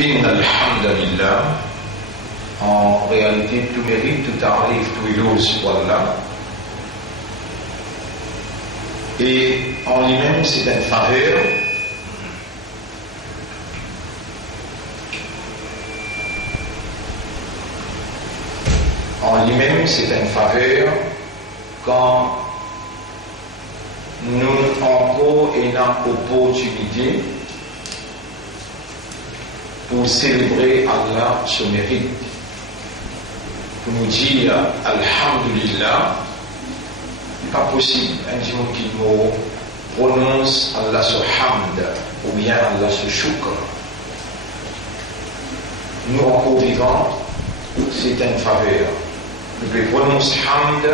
Inna alhamdulillah, en réalité tout mérite, tout arrive, tout ilose, voilà. Et en lui-même c'est une faveur. En lui-même c'est une faveur quand nous encore ayons opportunité pour célébrer Allah ce mérite, pour nous dire Alhamdulillah. Pas possible un jour qui nous prononce Allah ce hamd ou bien Allah ce shukr. Nous encore vivants, c'est une faveur. Le prononce hamd,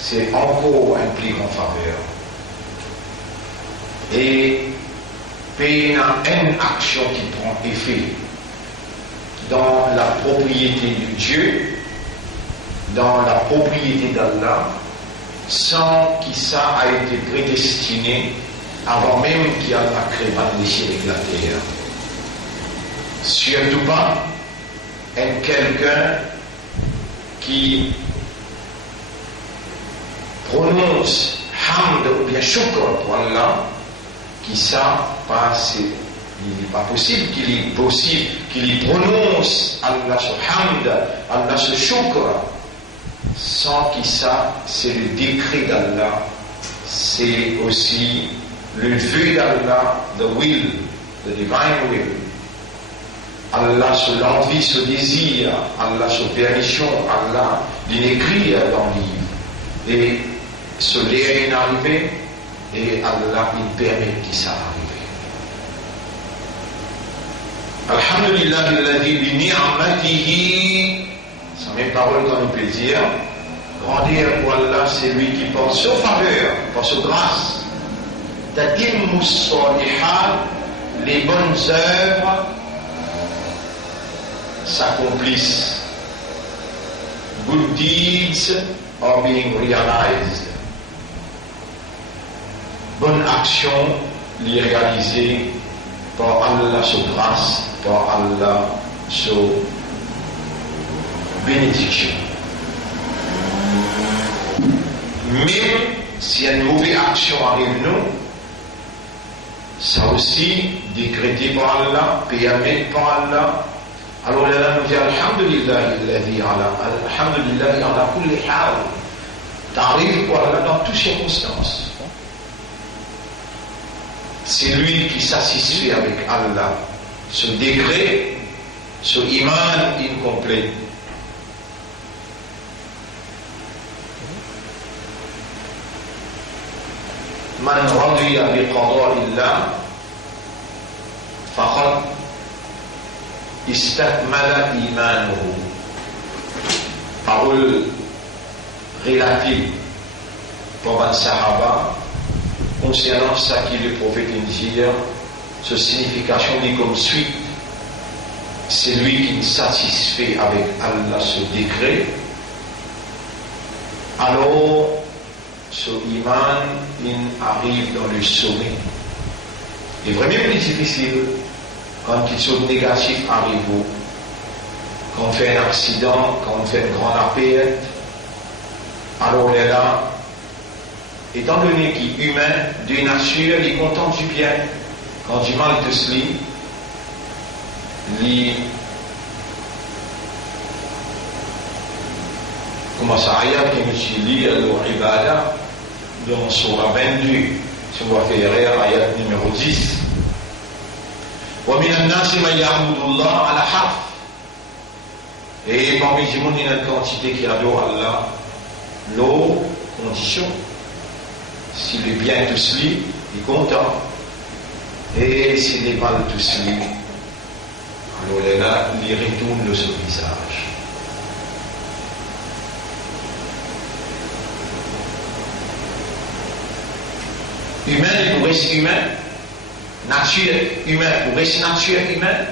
c'est encore un plus grand faveur. Et il y a une action qui prend effet dans la propriété de Dieu, dans la propriété d'Allah, sans que ça a été prédestiné avant même qu'il y ait la création des cieux et de la terre. Surtout pas quelqu'un qui prononce hamd ou bien shukr pour Allah, qui ça passe, il n'est pas possible qu'il prononce Allah ce hamd, Allah ce shukr, sans que ça, c'est le décret d'Allah, c'est aussi le vœu d'Allah, the will, the divine will. Allah se l'envie, se désir, Allah se permission, Allah l'écrit dans le livre. Et ce lien est arrivé, et Allah il permet qu'il ça arrive. Alhamdulillah alladhi bi ni'matihi, sa même parole qu'on peut dire, grandir pour Allah, c'est lui qui porte sa faveur, par sa grâce. Tatimmu salihat, les bonnes œuvres s'accomplissent. Good deeds are being realized. Bonne action, les réaliser par Allah sa grâce, par Allah sa bénédiction. Même si une mauvaise action arrive nous, ça aussi décrété par Allah, permis par Allah. Alors là, nous disons Alhamdulillah, Alhamdulillah, ala kulli hal. T'arrives par Allah dans toutes circonstances. C'est lui qui satisfait avec Allah ce décret, ce iman incomplet. Man radiya bi qada'illah faqad istakmala imanuhu. Parole relative pour un sahaba concernant ça que le prophète dit, sa signification dit comme suit: c'est lui qui satisfait avec Allah ce décret, alors ce iman il arrive dans le sommet. Il est vraiment plus difficile quand quelque chose de négatif arrive, quand on fait un accident, quand on fait une grande appel. Alors on est là, étant donné qu'il est humain, de nature, il est content du bien. Quand du mal te se lit, il commence à ayat qui me suit lit alors ibada dans Surah 22, si on va faire ayat numéro 10. وَمِنَ النَّاسِ مَنْ يَعْبُدُ اللَّهَ عَلَى حَرْفٍ. Et parmi les gens, il y a une quantité qui adore Allah, l'eau, condition. Si le bien tout se lit, il est content. Et si le mal tout se lit, alors là, il retourne le son visage. Humain, il pourrait être humain. Nature humaine, pour rester nature humaine,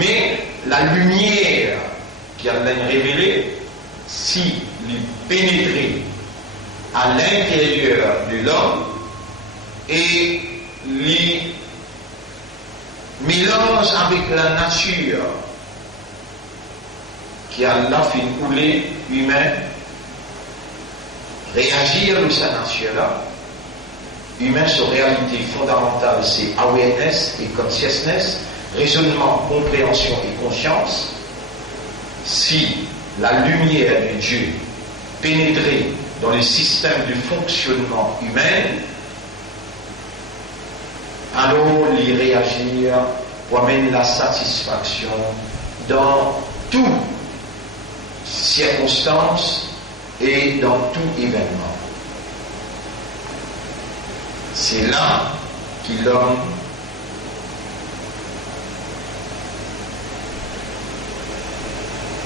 mais la lumière qui a révélée, si il pénétrait à l'intérieur de l'homme et lui mélange avec la nature qui a la fin coulée humain, réagir de sa nature-là, humain, sa réalité fondamentale, c'est awareness et consciousness, raisonnement, compréhension et conscience. Si la lumière de Dieu pénétrait dans le système de fonctionnement humain, alors il réagir pour amener la satisfaction dans toutes circonstances et dans tout événement. C'est là que l'homme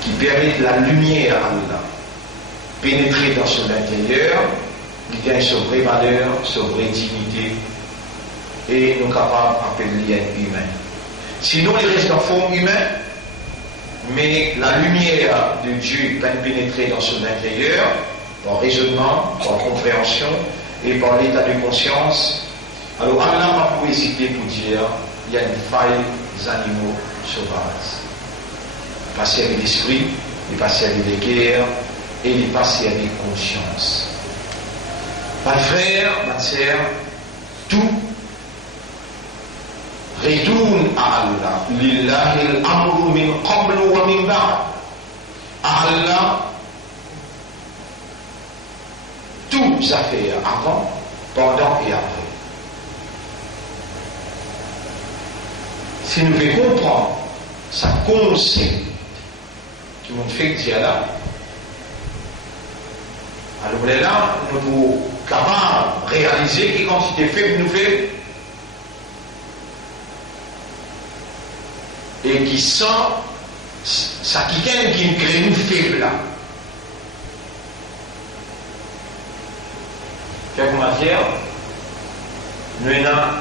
qui permet de la lumière à Allah pénétrer dans son intérieur, il gagne sa vraie valeur, sa vraie dignité, et nous capables d'appeler l'être humain. Sinon, il reste en forme humaine, mais la lumière de Dieu peut pénétrer dans son intérieur, par raisonnement, par compréhension et par l'état de conscience. Alors, Allah m'a pas hésité pour dire il y a une faille des animaux sauvages. Pas servi d'esprit, il n'est pas servi de guerre, et il n'est pas servi de conscience. Mon frère, ma sœur, tout retourne à Allah. Lillahi al-amru min qablu wa min ba'd. À Allah, toutes les affaires avant, pendant et après. Si nous voulons comprendre sa concept qui nous fait dire là, alors là, nous sommes capables de réaliser quelle quantité faible nous fait et qui sent ça qui crée une faible là. Quelle matière? Nous avons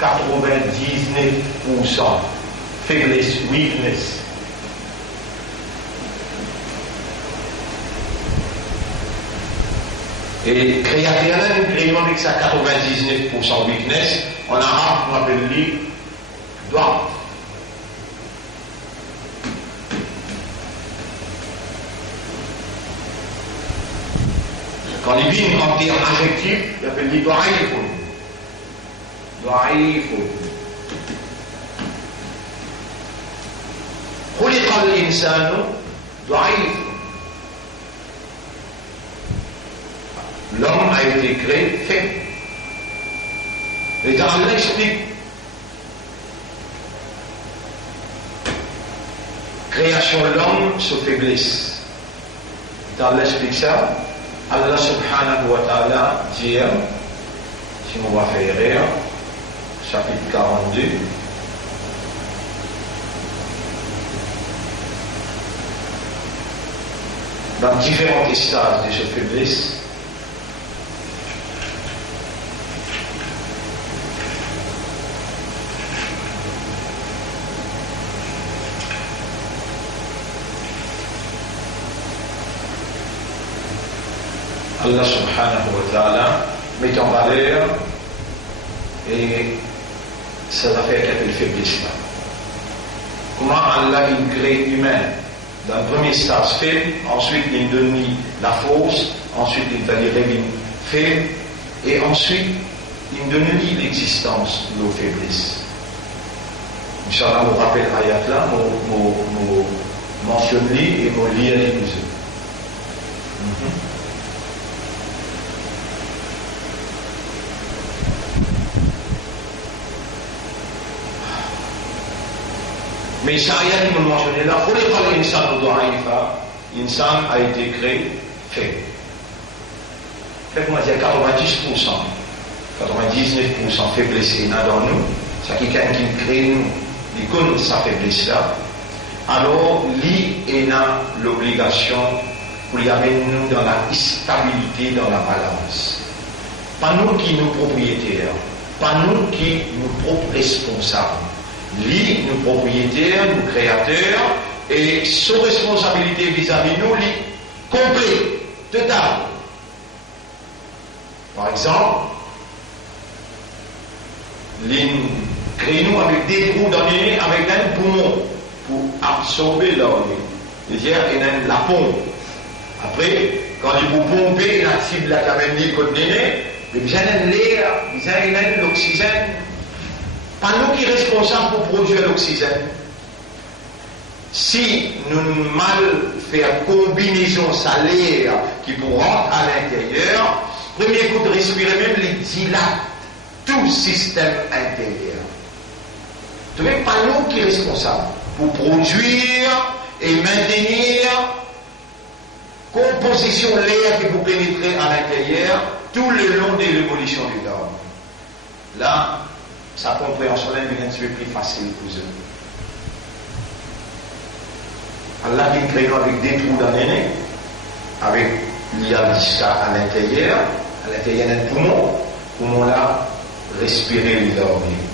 99% faiblesse, weakness. Et créateur là, nous créons avec sa 99% weakness, en arabe, on appelle lui doigt. Quand il vient en termes adjectifs, il appelle lui do'aïfoun. Do'aïfoun. خلق الإنسان ضعيف. L'homme a été créé faible. Et Allah explique. Création de l'homme se faiblesse. Allah explique ça. Allah subhanahu wa ta'ala dit, si on va faire rire, chapitre 42. Dans différents stades de cette faiblesse, Allah subhanahu wa ta'ala met en valeur et ça va faire quelques faiblesses là. Comment Allah il crée humain? Dans le premier stade faible, ensuite il donne la force, ensuite il va dire faible, et ensuite il donne l'existence de nos faiblesses. Inch'Allah, je rappelle l'ayat là, je mentionne et je lis avec nous. Mais ça ayat qui me mentionné là, pour les parler l'insan a été créé faible. Faites-moi dire 90%, 99% faiblesse est dans nous, c'est quelqu'un qui crée nous, il connaît sa faiblesse là, alors lui est dans l'obligation pour y amener nous dans la stabilité, dans la balance. Pas nous qui nous propriétaires, pas nous qui nous propres responsables. Lui, nous propriétaires, nous créateurs, et son responsabilité vis-à-vis nous, lui, complet, total. Par exemple, créé-nous avec des trous dans les nez, avec un poumon pour absorber l'air. C'est-à-dire, il y a la pompe. Après, quand vous pompez la cible de la camélie côté des nez, vous avez l'air, vous avez l'oxygène. Pas nous qui sommes responsables pour produire l'oxygène. Si nous mal faire combinaison salaire qui pour rentrer à l'intérieur, premier coup de respirer même les dilate tout le système intérieur. Donc même pas nous qui sommes responsables pour produire et maintenir composition l'air qui vous pénétrer à l'intérieur tout le long de l'évolution du dôme. Là, sa compréhension là devient un peu plus facile pour eux. Allah qui crée avec des trous dans les nez, avec l'IA à l'intérieur d'un poumon là, respirer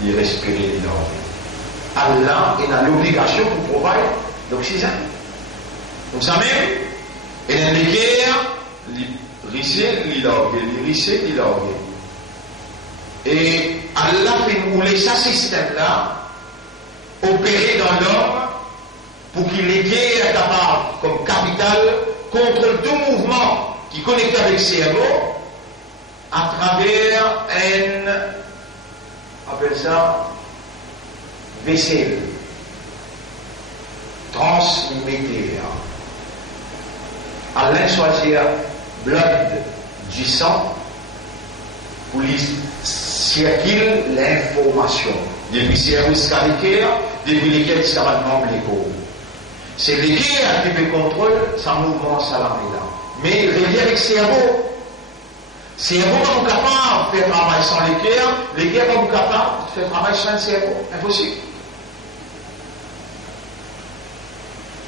il respirer l'orgue. Allah a l'obligation pour provide l'oxygène. Comme ça même, il a l'équerre, risser l'orgue. Et Allah fait rouler ce système-là, opérer dans l'homme, pour qu'il ait capable, comme capital, contre tout mouvement qui est connecté avec le cerveau, à travers on appelle ça, vaisselle, transmétéa. Allah choisit blood du sang pour lui circuler l'information. Depuis le cerveau jusqu'à l'équerre, depuis l'équerre jusqu'à le membre l'épaule. C'est l'équerre qui peut contrôler son mouvement salamé-là. Mais il revient avec le cerveau. Le cerveau n'est pas capable de faire travail sans l'équerre, l'équerre n'est pas capable de faire travail sans le cerveau. Impossible.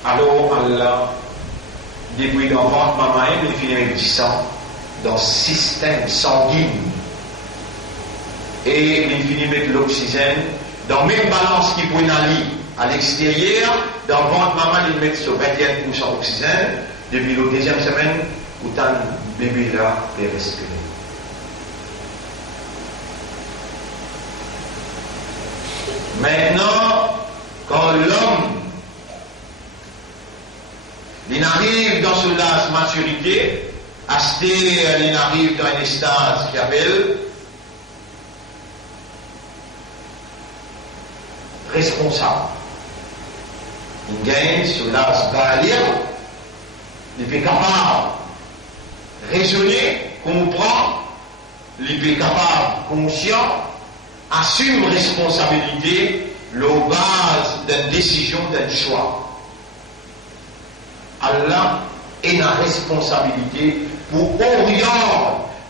Alors, Allah, depuis dans le ventre maman, il finit avec du sang dans le système sanguin. Et il finit avec l'oxygène dans la même balance qu'il peut aller à l'extérieur. Dans le ventre maman, il met sur 21% d'oxygène. Depuis la deuxième semaine, où tant le bébé là peut respirer. Maintenant, quand l'homme il arrive dans ce âge maturité, il arrive dans un stade qui appelle responsable. Il gagne sur l'âge balir, il est capable de raisonner, comprendre, il est capable, conscient, assume responsabilité, la base d'une décision, d'un choix. Allah est la responsabilité pour orienter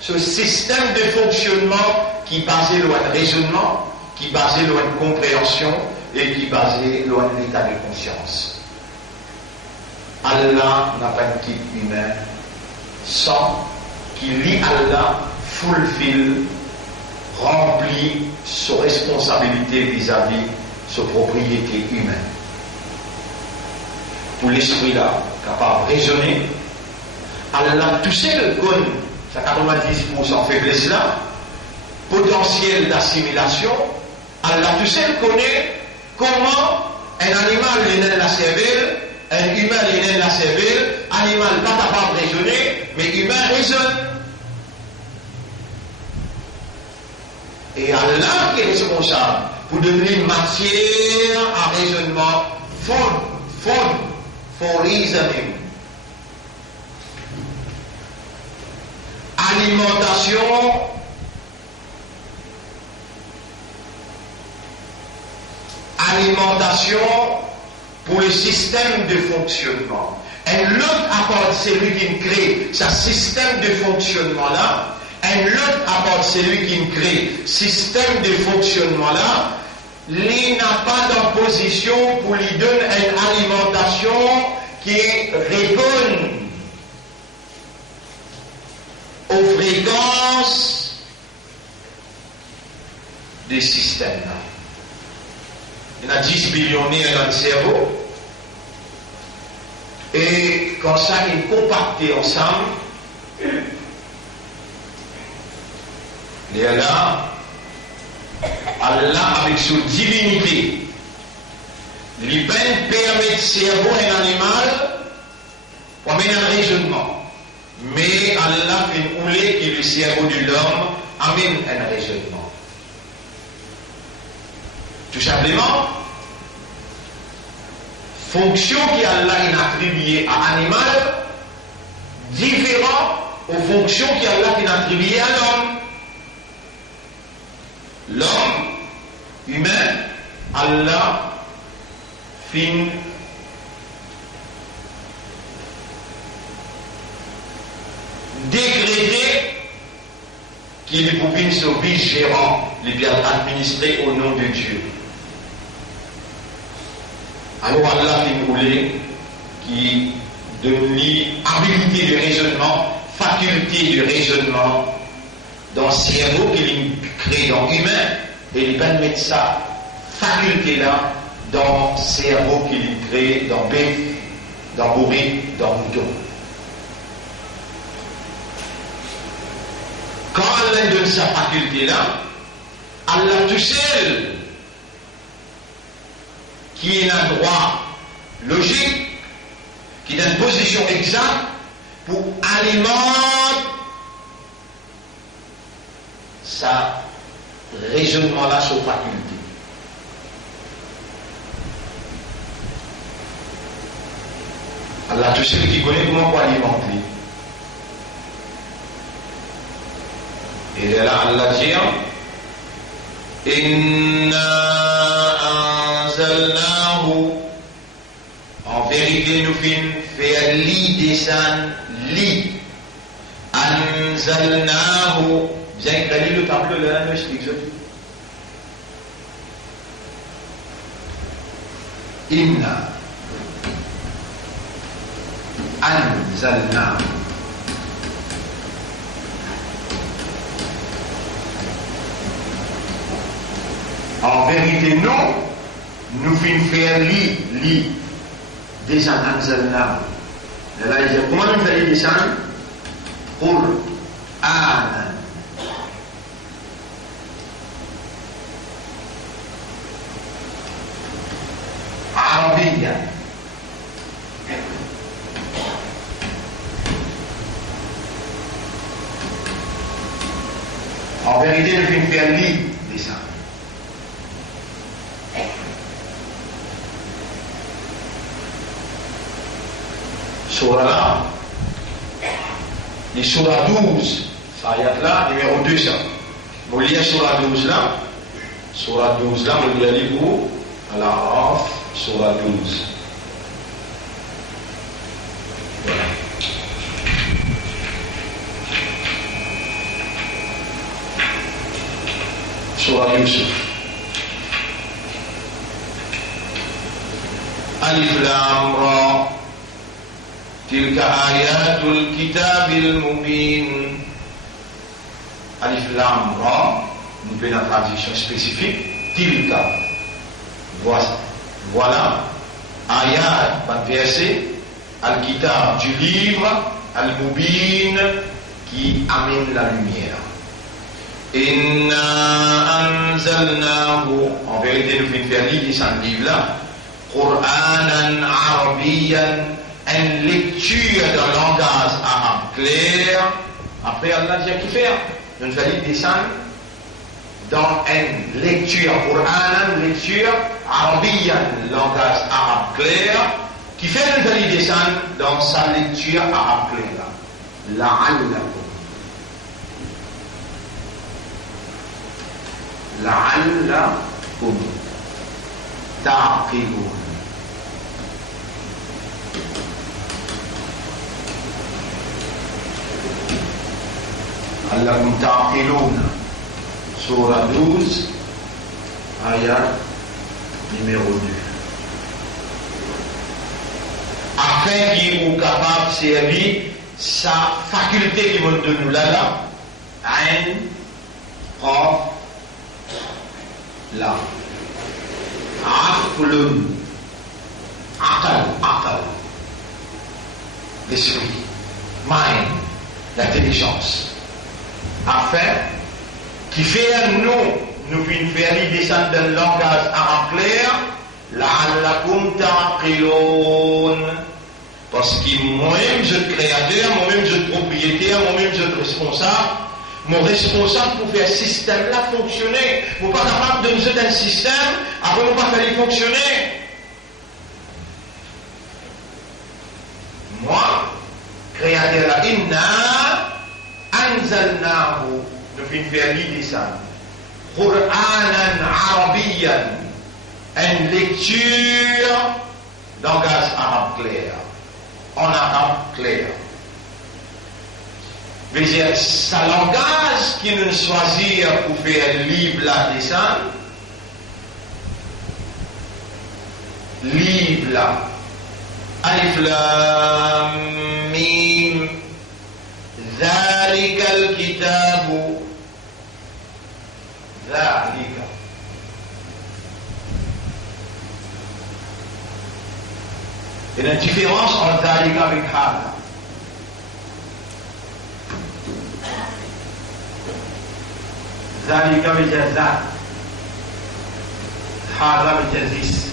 ce système de fonctionnement qui est basé sur un raisonnement, qui est basé sur une compréhension et qui est basé sur un état de conscience. Allah n'a pas un type humain sans qu'il lit Allah fulfill, remplit sa responsabilité vis-à-vis sa propriété humaine. Pour l'esprit là, capable de raisonner, Allah tout seul connaît sa 90% faiblesse là, potentiel d'assimilation, Allah tout seul connaît comment un animal est dans la cervelle, un humain est dans la cervelle, animal pas capable de raisonner, mais humain raisonne. Et Allah qui est responsable pour donner matière à raisonnement, food for reasoning. Alimentation pour le système de fonctionnement. Et l'autre apporte celui qui crée ce système de fonctionnement là. Et l'autre apporte celui qui crée système de fonctionnement là. Il n'a pas d'opposition pour lui donner une alimentation qui répond aux fréquences des systèmes. Il y a 10 billionnaires dans le cerveau. Et quand ça est compacté ensemble, il y a là Allah avec sa divinité, il permet de cerveau un animal comme un raisonnement. Mais Allah fait rouler que le cerveau de l'homme amène un raisonnement. Tout simplement, fonction qu'Allah a attribuée à l'animal, différent aux fonctions qu'Allah a attribuées à l'homme. L'homme humain, Allah fin décréter qu'il pouvait se vigérant, les bien administrés au nom de Dieu. Alors Allah fin voulait qui donne l'habilité de raisonnement, faculté de raisonnement dans le cerveau qu'il crée dans l'humain, et il va mettre ça faculté-là dans le cerveau qu'il crée dans bœuf, dans bourrique, dans mouton. Quand Allah donne sa faculté-là, Allah tout seul, qui est un droit logique, qui est une position exacte pour alimenter sa raisonnement-là sur faculté. Allah tout seul qui connaît comment on alimenter. Et là, Allah dit Inna anzalnahu. En vérité, nous faire li dessin, li. Anzalnahu. Bien que le tableau là, je explique ça. Inna anzalnahu. En vérité, non, nous faire li, descendre anzalna. Et là, il dit, comment nous faisons descendre? Qur'an. Arabia. En vérité, nous faire li, descendre. Surah là, les surah 12, ayat là, numéro 200. Vous lisez surah 12 là, vous lisez où? À l'Araf, surah 12. Voilà. Surah Yusuf. Alif Lam Ra. تلك آيات الكتاب المبين. Alif Lam Ra, nous faisons une traduction spécifique. Tilka, voilà, ayat, un verset, al-kitab du livre, al-mubin, qui amène la lumière. Inna anzalnahu, en vérité, nous faisons faire lire ce livre-là, Qur'anan Arabiyan, une lecture dans le langage arabe clair. Après, Allah dit qu'il fait. Nous allons descendre dans une lecture Qur'an, une lecture arabienne, langage arabe clair, qui fait nous allons descendre dans sa lecture arabe claire. La'allakum. La'allakum. Ta'qilun. Allakum ta'qiluna. Surah 12, ayat numéro 2. Afin qu'il soit capable de servir sa faculté qui monte de nous là, Ain, Qaf, La. Aqlun, Aqal, l'esprit, mind, l'intelligence. Afin qui fait à nous nous finissons faire les descendre dans le langage arabe clair, la'allakum ta'qilun. Parce que moi-même, je suis créateur, moi-même, je suis propriétaire, moi-même, je suis responsable. Mon responsable pour faire ce système-là fonctionner. Je ne suis pas capable de nous donner un système, après, je ne peux pas faire fonctionner. Moi, créateur là, inna anzalnahu, nous finissons faire l'idée ça. Qur'anan arabiyan, une lecture langage arabe clair, en arabe clair. Mais c'est un langage qui nous choisit pour faire le livre là descend. Livre là. Alif Lam Mim. ذلك الكتاب. ذلك. Il y a une différence entre ذلك avec هذا. ذلك بجزاء هذا بجزيس.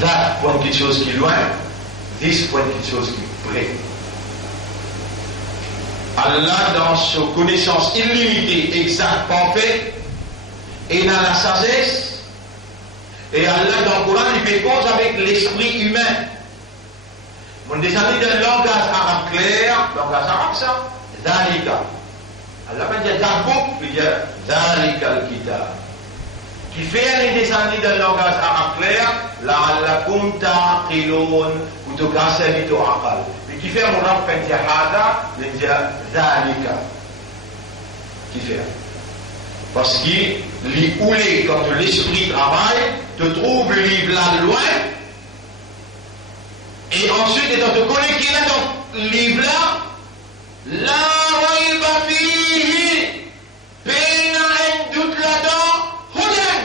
That pour quelque chose qui est loin, this pour quelque chose qui est près. Allah dans sa connaissance illimitée, exacte, parfaite, et dans la sagesse, et Allah dans le Coran il fait cause avec l'esprit humain. Mon descendant d'un langage arabe clair, langage arabe ça, Zalika. Allah va dire Zabouk, puis dire Zalika al-Kitab. Qui fait les descendants d'un langage arabe clair, la'allakum ta'qilun, ou te casser vite au aqal. Mais qui fait mon rap quand il y a Hada, il dit Zalika. Qui fait? Parce que les oulés, quand l'esprit travaille, te trouve le livre là loin. Et ensuite, étant te connaît qu'il est dans le livre-là, la rayba fihi, peine un doute là-dedans, hudan,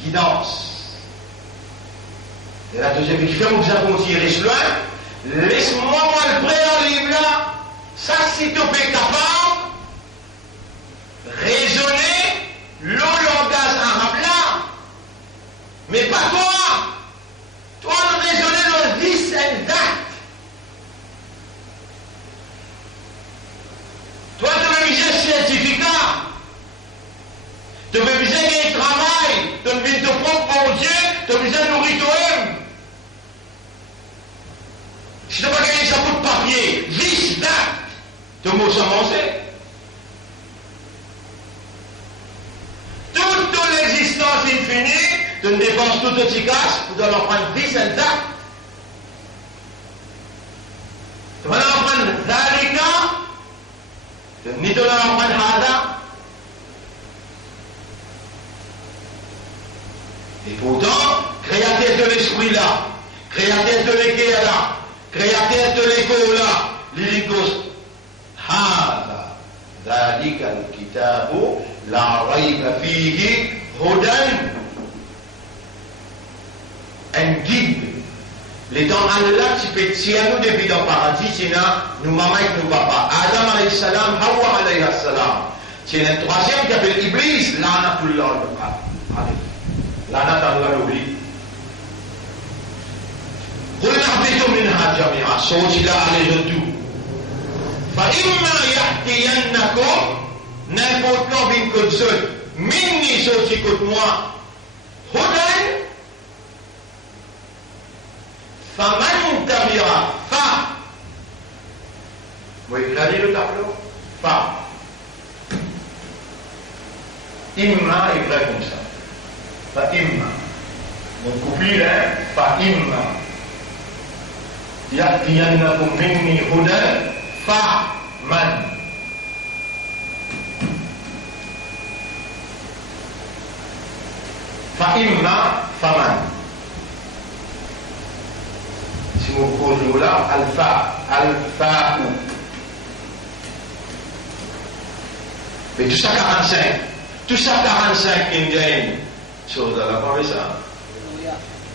guidance. Et la deuxième qui fait, vous avons tiré ce loin, laisse-moi moi le prêt dans le livre-là, ça si tu es capable, raisonner le langage arabe là. Mais pas toi! Toi, on raisonne dans this and that. Toi, tu veux viser un certificat. Tu veux viser un travail. Tu veux viser ton propre bon Dieu. Tu veux viser nourrir toi-même. Si tu n'as pas gagné ça pour de papier, this, that, tu mot sans manger. Toute l'existence infinie, tu ne dépenses tout petit cash pour en prendre 10 and that. Tu vas en prendre Zalika, ni tu vas en prendre Hada. Et pourtant, créateur de l'esprit là, créateur de l'équerre là, créateur de l'écho là, l'hélicos, Hada, Zalika al-Kitabu, la rayba fihi, hudan. Un guide. Les temps Allah, tu peux tirer nous depuis dans le paradis, sinon nous maman et nous papa. Adam alayhi salam, Hawa alayhi salam. C'est un troisième qui appelle Iblis, l'anatullah l'anatullah l'oubli. قل اهبطوا منها جميعا صوت لا عليه tout. فإما يأتينكم n'importe quand vient comme ça, minni sorti contre moi, hudan. Faman tabira, fa. Vous éclairez le tableau? Fa. Imma est vrai comme ça. Fa imma. Mon couplet, fa imma. Ya'tiyannakum minni hudan, fa man. Fa imma, fa man. Si vous posez là, alpha, alpha ou. Mais tout ça 45. Tout ça 45 qui gagne. Chose à la parole ça.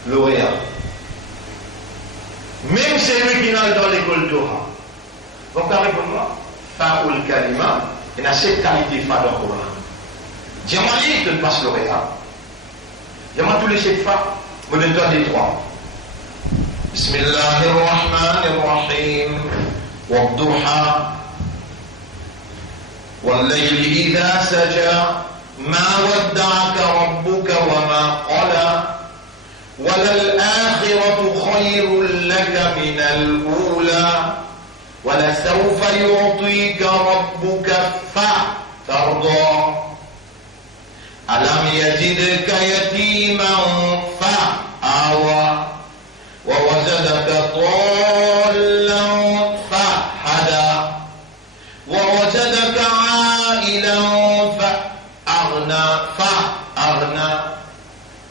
Lauréat. Même celui qui n'est dans l'école Torah. Donc, répondez-moi, Fa'ul Kalima, il a cette qualité fa dans le Coran. Dis-moi, il te passe lauréat. Dis-moi tous les 7 fois, vous donne-toi des 3. Bismillahirrahmanirrahim. Wadduha. والليل إذا سجى ما ودعك ربك وما قلى وللآخرة خير لك من الأولى ولسوف يعطيك ربك فترضى ألم يجدك يتيما فآوى ووجدك ضالا فهدى ووجدك عائلا فأغنى.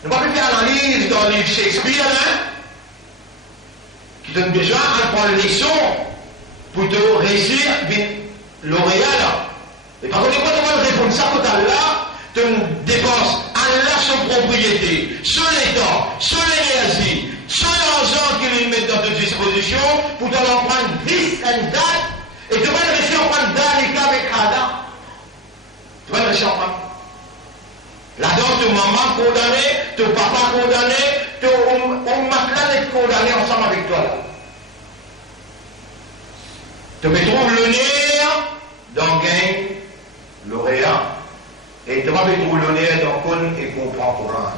Ne pas faire analyse dans le livre Shakespeare, hein, qui donne déjà un point de leçon pour te réussir lauréat. Et par contre, quand on va répondre ça total là, tu dépenses Allah son propriété, son état, son énergie, son argent qu'il lui met dans ta disposition pour t'en prendre 10 and that, et tu vas réussir en prendre d'Alika avec Ada. Tu vas réussir en prendre. Là-dedans, ton maman condamné, ton papa condamné, ton matelas est condamné ensemble avec toi. Là. Tu me trouves le nez dans gain, lauréat, et tu vas me trouver le nez dans con et comprend Coran.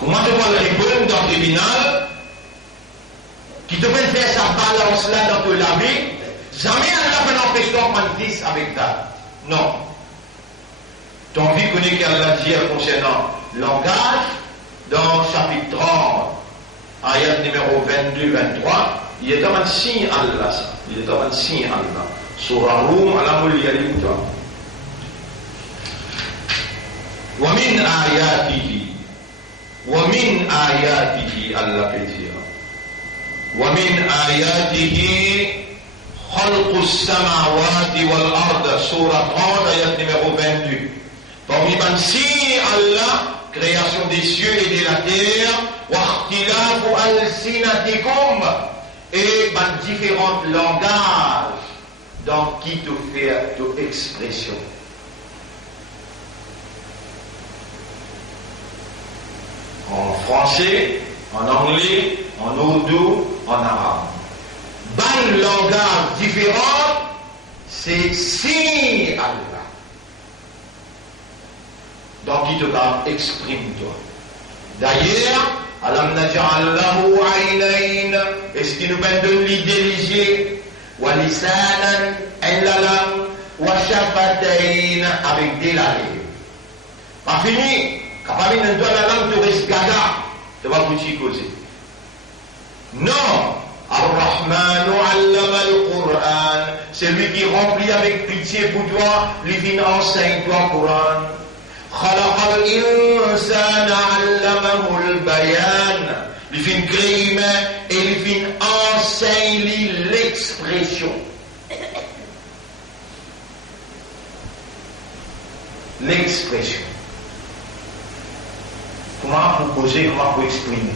Comment tu vas le répondre dans le tribunal, qui te fait faire sa balance là dans ton lavé, jamais elle n'a fait l'empêche de prendre 10 avec ça. Non. Ton vie connaît qu'Allah dit concernant langage, dans chapitre 30, ayat numéro 22-23, il est un signe Allah. Il est un signe Allah. Surah Rum, Allah moulia l'imta. ومن آياته Allah peut dire. ومن آياته خلق السماوات والأرض سورة 30 ayat numéro 22. Parmi les signes Allah, création des cieux et de la terre, واختلاف ألسنتكم, et par différents langages dans qui te fait ton expression. En français, en anglais, en ourdou, en arabe. Ban langage différent, c'est signe Allah. Donc il te exprime-toi. D'ailleurs, Alam naj'al lahu aynayn, est-ce qu'il nous donne l'idée les yeux, wa lisanan, la langue, wa shafatayn, avec des lèvres. Pas fini, quand pas mis dans la langue, tu restes gaga, tu vas vous causer. Non. Ar-Rahmanu allama al-Qur'an, c'est lui qui remplit avec pitié pour toi, lui vient enseigne toi le Qur'an. Khalaqa al-insana allamahu al-bayan, lui vient créer humain et lui vient enseigne l'expression. L'expression. Comment vous poser, comment vous exprimer?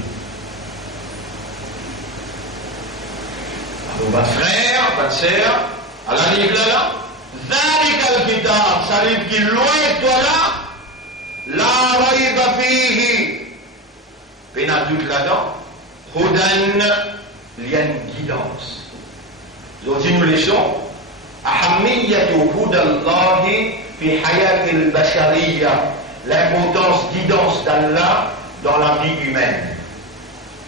Votre frère, votre sœur, à la livre là, Zalika al-Kitab, ça livre qui est loin de toi là, la rayba fihi, puis n'a doute là-dedans, Hudan, il y a une guidance. Donc si nous laissons, Ahamiyatu hudallahi fi hayat al-bashariyya, l'importance guidance d'Allah dans la vie humaine.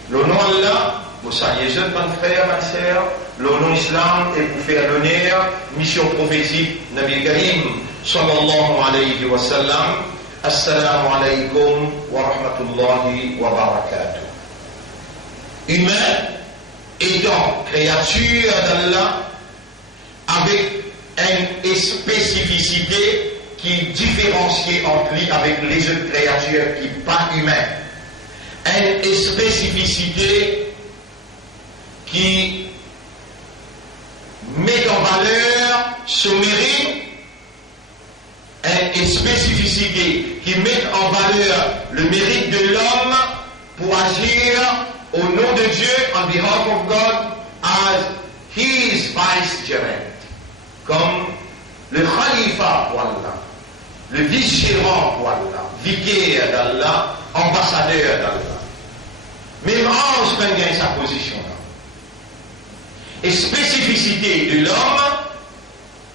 Le nom Allah, vous saviez jeune, mon frère, ma sœur, le nom islam est pour faire l'honneur, mission prophétique, Nabi Karim, sallallahu alayhi wa sallam. Assalamu alaykum wa rahmatullahi wa barakatuh. Humain étant créature d'Allah avec une spécificité qui différencie entre lui avec les autres créatures qui ne sont pas humaines. Une spécificité qui met en valeur ce mérite, une spécificité qui met en valeur le mérite de l'homme pour agir au nom de Dieu, on behalf of God, as his vicegerent, comme le khalifa pour Allah, le vice-gérant pour Allah, vicaire d'Allah, ambassadeur d'Allah. Même ange peut gagner sa position là. Et spécificité de l'homme,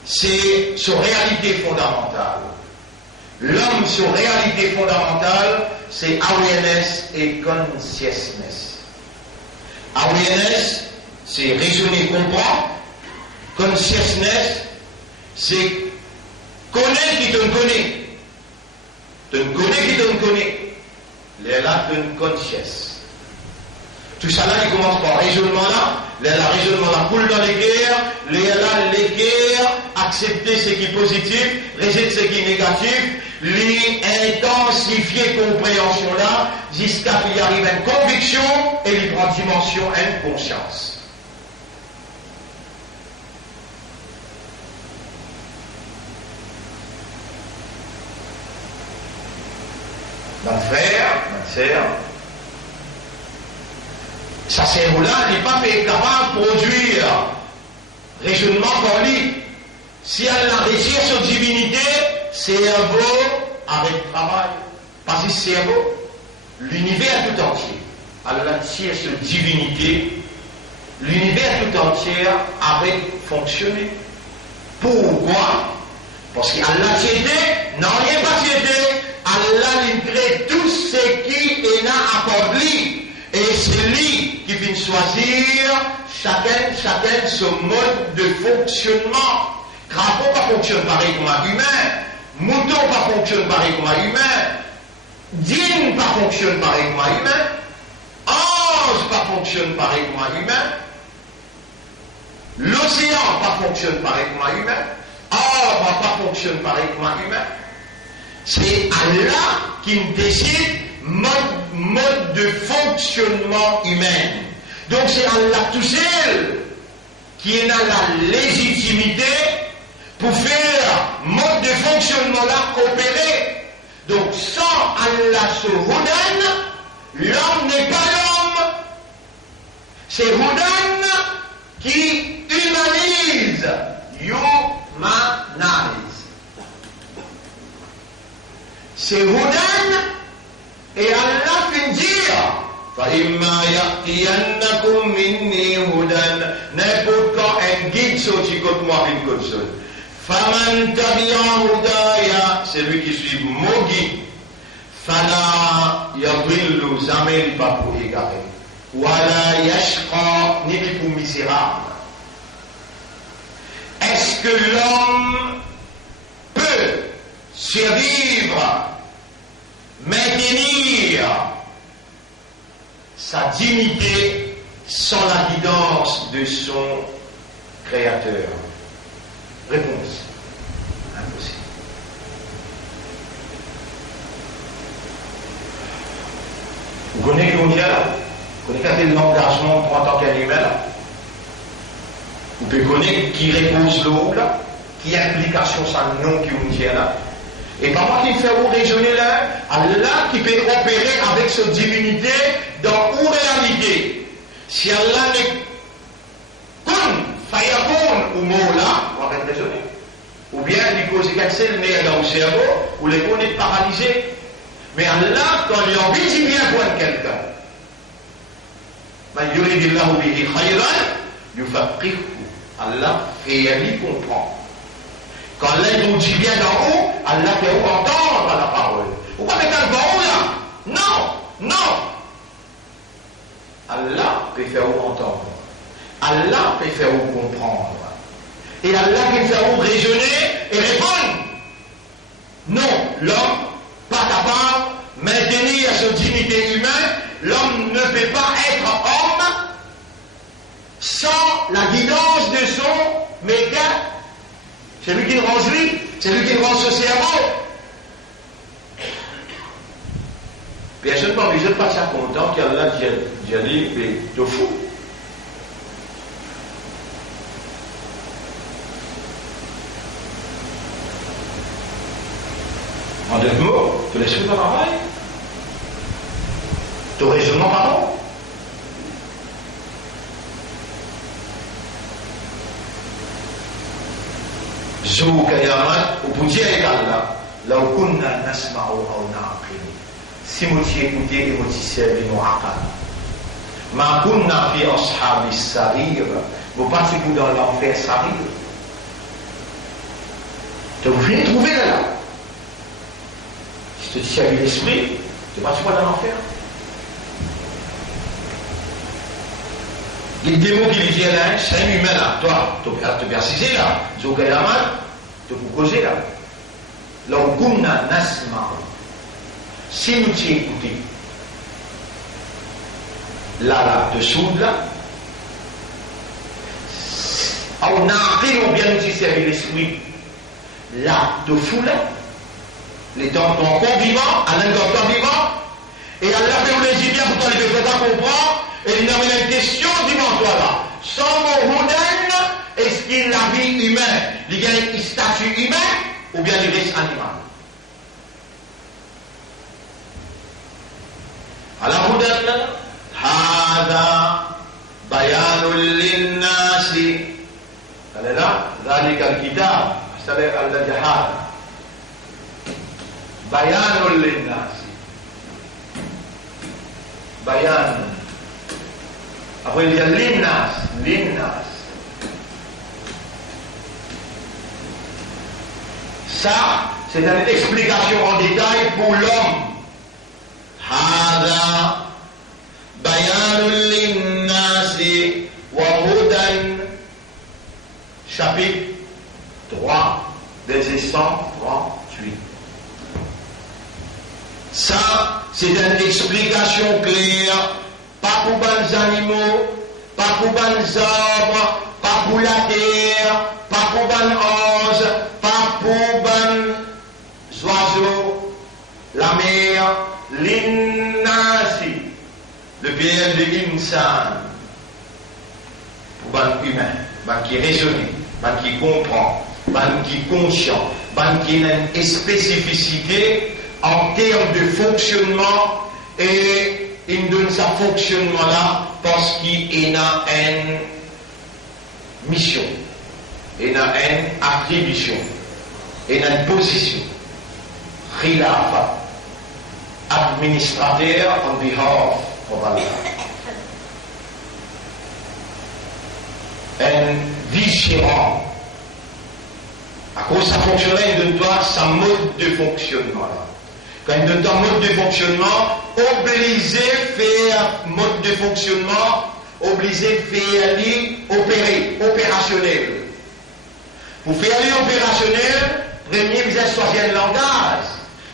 c'est sa réalité fondamentale. L'homme, sa réalité fondamentale, c'est awareness et consciousness. Awareness, c'est raisonner, comprendre. Consciousness, c'est connaître qui te connaît. Te connaît qui te connaît. Les là, te conscious. Tout ça là, il commence par raisonnement là. Les là, raisonnement là, coule dans les guerres. Les là, les guerres, accepter ce qui est positif, rejeter ce qui est négatif. Les intensifier compréhension là, jusqu'à qu'il y arrive à une conviction et il prend dimension à une conscience. Mon frère, ma sœur, ça cerveau-là n'est pas capable de produire raisonnement par lui. Si elle a recherche sur divinité, cerveau avec travail. Parce que cerveau, l'univers tout entier, elle a recherche sur divinité, l'univers tout entier avec fonctionné. Pourquoi? Parce qu'Allah tiété, non rien pas tiété. Allah il crée tout ce qui est là à lui. Et c'est lui qui vient choisir chacun son mode de fonctionnement. Crapaud pas fonctionne pareil comme un humain. Mouton pas fonctionne pareil comme un humain. Djinn pas fonctionne pareil comme un humain. Ange pas fonctionne pareil comme un humain. L'océan pas fonctionne pareil comme un humain. Arbre pas fonctionne pareil comme un humain. C'est Allah qui décide mode de fonctionnement humain. Donc c'est Allah tout seul qui a la légitimité pour faire mode de fonctionnement là opérer. Donc sans Allah se Hudan, l'homme n'est pas l'homme. C'est Hudan qui humanise. Humanize. C'est Hudan et Allah fait dire فَإِمَّا يَأْتِيَنَّكُمْ مِنِّي هُدًى n'importe quand un guide sorti contre moi une côte seule فَمَنْ تَبِعَ هُدَايَ c'est lui qui suit mon guide فَلَا يَضِلُّ jamais il va pour égarer وَلَا يَشْقَى ni pour misérable. Est-ce que l'homme peut survivre, maintenir sa dignité sans la guidance de son Créateur? Réponse: impossible. Vous connaissez vous connaissez l'engagement en tant qu'animal? Vous pouvez connaître qui repose l'eau là, qui implication sans nom qui vous tient là. Et pas moi qui fait vous raisonner là, Allah qui peut opérer avec sa divinité dans une réalité. Si Allah n'est kun, fayakun ou mot là, on va raisonner. Ou bien il cause casser le nez dans le cerveau, ou les qu'on est paralysé. Mais Allah, quand il a envie de bien voir quelqu'un, man yuridillahu bihi khayran yufaqihu. Allah fait lui comprendre. Quand l'aide nous dit bien d'en haut, Allah fait entendre la parole. Pourquoi mettre un haut là? Non. Allah peut faire entendre. Allah peut faire comprendre. Et Allah peut faire raisonner et répondre. Non, l'homme, pas capable de maintenir sa dignité humaine. L'homme ne peut pas être homme sans la guidance de son méga. C'est lui qui le range lui, c'est lui qui le range ce cerveau. Personne pas obligé de passer content qu'Allah dit mais de fou. En deux mots, tu laisses tout le travail. ton raisonnement, pardon. Zou Kayamat, au bout égal là, là où kunna nasma'u ou na'aqil. Si vous écoutez et vous servez nos aqal. Ma kunna fi ashabis sarir, vous passez vous dans l'enfer sarir. Donc vous venez trouver là. Si tu te servis l'esprit, tu ne passes pas dans l'enfer. Il y a des mots qui disent là, c'est un humain là, toi, tu peux persister là, Zou Kayamat, tu peux causer là. Là où kunna nasma'u. Si nous t'y écoutons, là, dessous, là, on a appris ou bien nous servi l'esprit, là, de fou, là, les temps ton corps vivant, à l'intérieur vivant, et à l'heure où les bien pour toi, les deux comprendre, et il y a une question devant toi, là, sans mot est-ce qu'il a la vie humaine, il y a un statut humain, ou bien il reste animal? على هدى هذا بيان للناس قال لا ذلك الكتاب الذي هذا بيان للناس بيان أقول للناس ça c'est une explication en détail pour l'homme. هذا بيان للناس وهدى chapitre 3 verset 138. Ça c'est une explication claire, pas pour les animaux, pas pour les arbres, pas pour la terre, pas pour les anges, pas pour les oiseaux, la mer, l'innasi, le PL de l'insan, pour les humains, qui raisonne, qui comprend, qui est conscient, qui a une spécificité en termes de fonctionnement, et il donne sa fonctionnement là parce qu'il a une mission, il a une attribution, il a une position. Khilafa, administrateur on behalf of Allah. Un vigilant. À cause de sa fonctionnement, il donne toi sa mode de fonctionnement. Quand il donne ton mode de fonctionnement, obligé faire mode de fonctionnement, obligé faire opérer, opérationnel. Pour faire opérationnel, premier visage choisir un langage.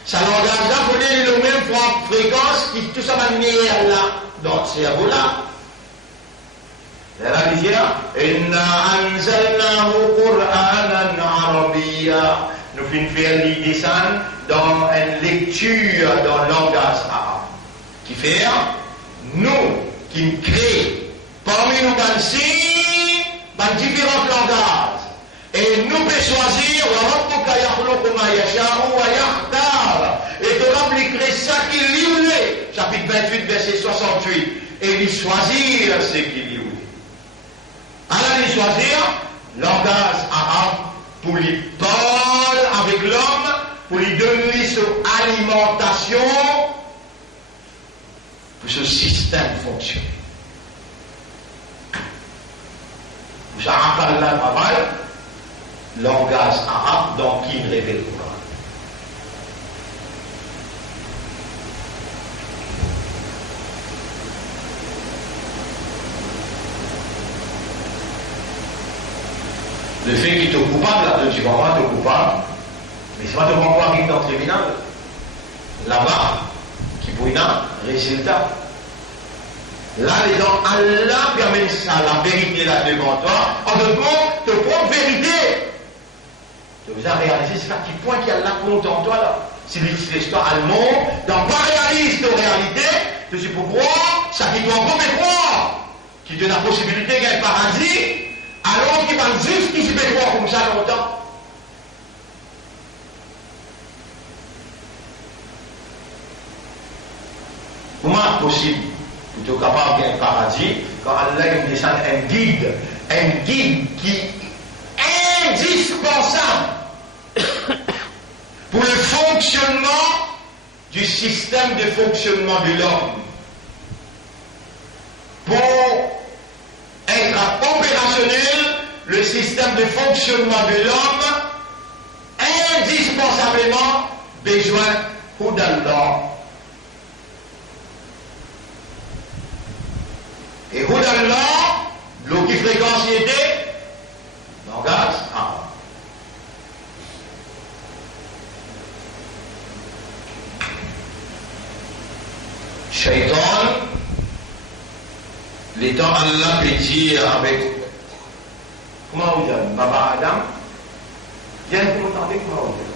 Ce langage-là, il faut donner le même fréquence qui tout ça manière là, dans ce cerveau-là. La disait, Inna anzalnahu Qur'anan Arabiyya. Nous finissons faire l'idée dans une lecture dans le langage arabe. Qui fait, nous, qui créons parmi nous dans différents langages. Et nous pouvons choisir, et de l'appliquer ça qui lui chapitre 28, verset 68. Et lui choisir ce qui lui alors lui choisir langage arabe pour lui parler avec l'homme, pour lui donner son alimentation, pour ce système fonctionne. Vous avez là pas mal, langage arabe dans qui il révèle le Coran. Le fait qu'il te coupable, là, tu vas voir te coupable, mais c'est pas de voir qu'il est dans le tribunal. Là-bas, qui pour un résultat. Là, les gens, Allah permet ça, la vérité là devant toi, en d'autres mots, te propre vérité. Tu vous as réalisé ce petit point qu'il y a là contre toi là. Si l'histoire allemande, dans pas réaliste de réalité, tu sais pourquoi, ça qui doit encore croire, qui donne la possibilité qu'il y ait un paradis. Alors qu'il va juste qui se fait croire comme ça longtemps. Comment pas possible. Plutôt capable d'un paradis, quand Allah nous descend un guide qui est indispensable pour le fonctionnement du système de fonctionnement de l'homme. Pour être opérationnel, le système de fonctionnement de l'homme, indispensablement besoin d'Allah. Et d'Allah, l'eau qui fréquence y était, langage arabe. Shaitan, l'étant Allah peut dire avec, comment on dit, Baba Adam, viens pour m'entendre, comment on dit.